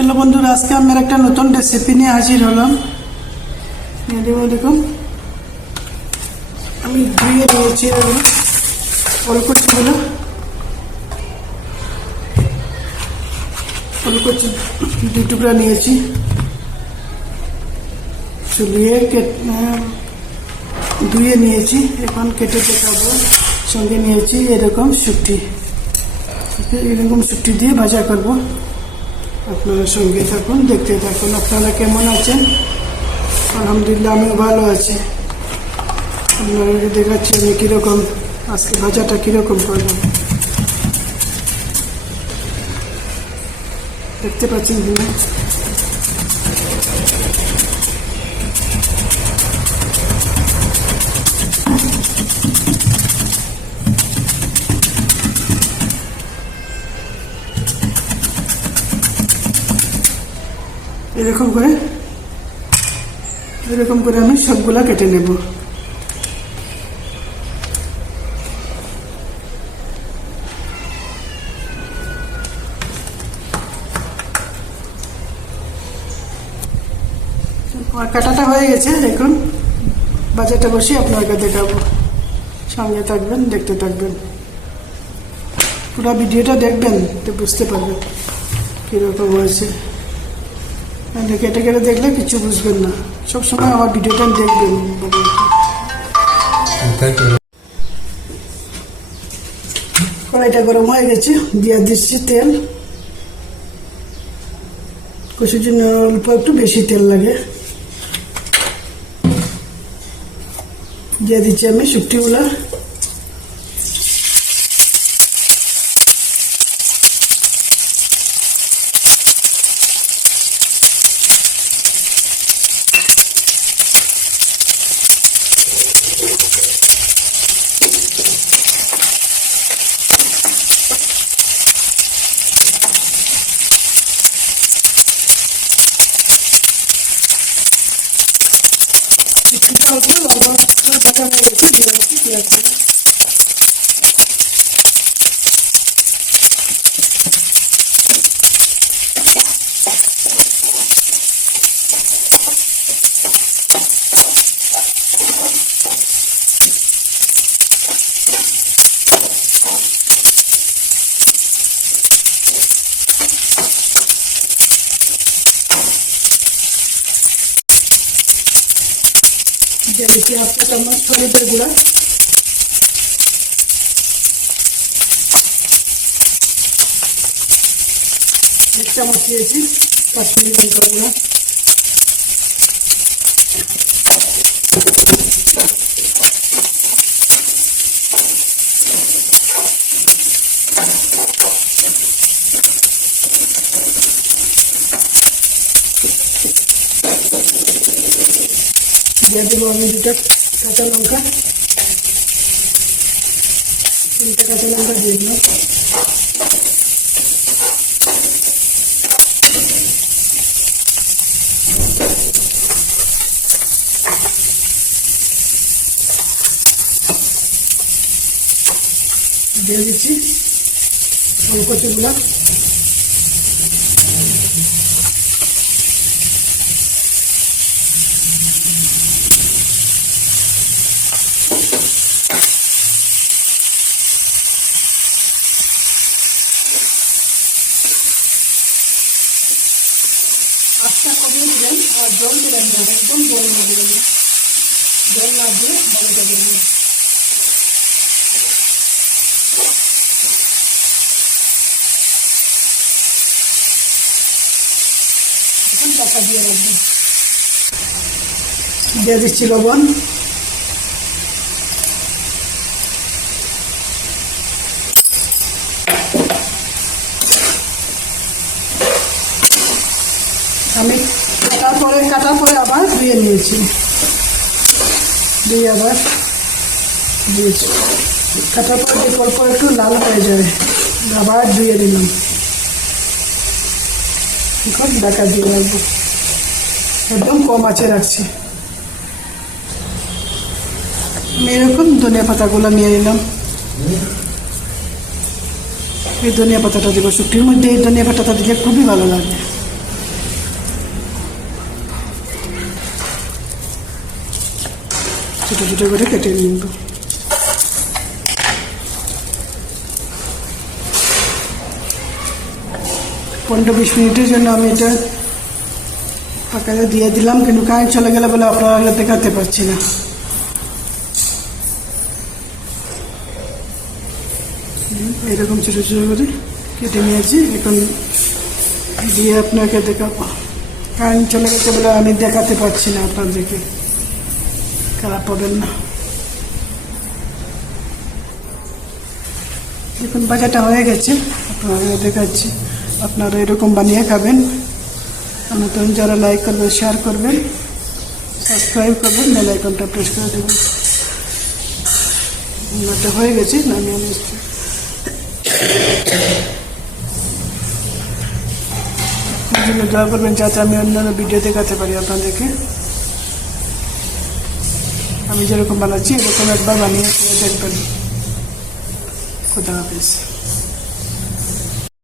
Hello বন্ধুরা, আজকে আমি একটা নতুন রেসিপি নিয়ে হাজির হলাম। দেখুন, আমি ধুয়ে নিয়েছি ওলকচিগুলো। ওলকচি 2 টুকরা নিয়েছি, চুলিয়ে ধুয়ে নিয়েছি, এখন কেটে দেখাবো। সঙ্গে নিয়েছি এরকম শুটকি দিয়ে ভাজা করবো। আপনারা সঙ্গে থাকুন, দেখতে থাকুন। আপনারা কেমন আছেন? আলহামদুলিল্লাহ, আমিও ভালো আছি। আপনাদেরকে দেখাচ্ছি আমি কীরকম আজকে ভাজাটা কীরকম করলাম। দেখতে পাচ্ছেন কিনা? এরকম করে আমি সবগুলা কেটে নেব। কাটাটা হয়ে গেছে, দেখুন। বাজারটা বসে আপনাকে দেখাবো, সঙ্গে থাকবেন, দেখতে থাকবেন। পুরো ভিডিওটা দেখবেন তো বুঝতে পারবেন কীরকম হয়েছে। কেটে কেটে দেখলে কিছু বুঝবেন না। সবসময় আমার ভিডিওটা দেখবেন। কড়াইটা গরম হয়ে গেছে, দিয়ে দিচ্ছি তেল। কষির জন্য অল্প একটু বেশি তেল লাগে। দিয়ে দিচ্ছি আমি শুটকিগুলা। ভাজা হয়ে গেছে, দিয়ে দিচ্ছি পেঁয়াজটা। দিয়ে দিচ্ছি 1/2 চামচ হলুদের গুঁড়া। এক চামচ দিয়েছি কাশ্মীরি লঙ্কা গুঁড়া। দিয়ে দেবো আমি 2টা কাঁচা লঙ্কা। 3টে কাঁচা লঙ্কা দিয়ে দিলাম। দিয়ে দিচ্ছি ওলকচিগুলা। আস্তা কমিয়ে দিলেন আর জল দিলেন না, একদম জল না দিলেন না। জল না দিয়ে ভালো দেবেন। এখন টাকা দিয়ে রাখবেন। দিয়ে দিচ্ছি লবণ। আমি কাটার পরে আবার ধুয়ে নিয়েছি, দিয়ে আবার দিয়েছি। কাটার পরে অল্প একটু লাল হয়ে যাবে, আবার ধুয়ে দিলাম। এখন ঢাকা দিয়ে রাখবো, একদম কম আঁচে রাখছি। আমি এরকম ধনিয়া পাতাগুলো নিয়ে নিলাম। এই ধনিয়া পাতাটা দিব শুটকির মধ্যে। এই ধনিয়া পাতাটা দিলে খুবই ভালো লাগে। ছোটো ছোটো করে কেটে নিব। পনেরো 20 মিনিটের জন্য আমি এটা পাকাতে দিয়ে দিলাম, কিন্তু কারেন্ট চলে গেলে বলে আপনারা দেখাতে পারছি না। এরকম ছোটো ছোটো করে কেটে নিয়েছি, এখন দিয়ে আপনাকে দেখাবো। কারেন্ট চলে গেছে বলে আমি দেখাতে পারছি না আপনাদেরকে, খারাপ পাবেন না। দেখুন ভাজাটা হয়ে গেছে, আপনারা দেখাচ্ছি। আপনারা এরকম বানিয়ে খাবেন। নতুন যারা লাইক করবেন, শেয়ার করবেন, সাবস্ক্রাইব করবেন, বেল আইকনটা প্রেস করে দেবেন। এটা হয়ে গেছে, নামিয়ে নিচ্ছি। দোয়া করবেন যাতে আমি অন্যান্য ভিডিও দেখাতে পারি আপনাদেরকে। আমি যেরকম বানাচ্ছি এরকম একবার বানিয়ে দেখবেন। খুদা হাফেজ।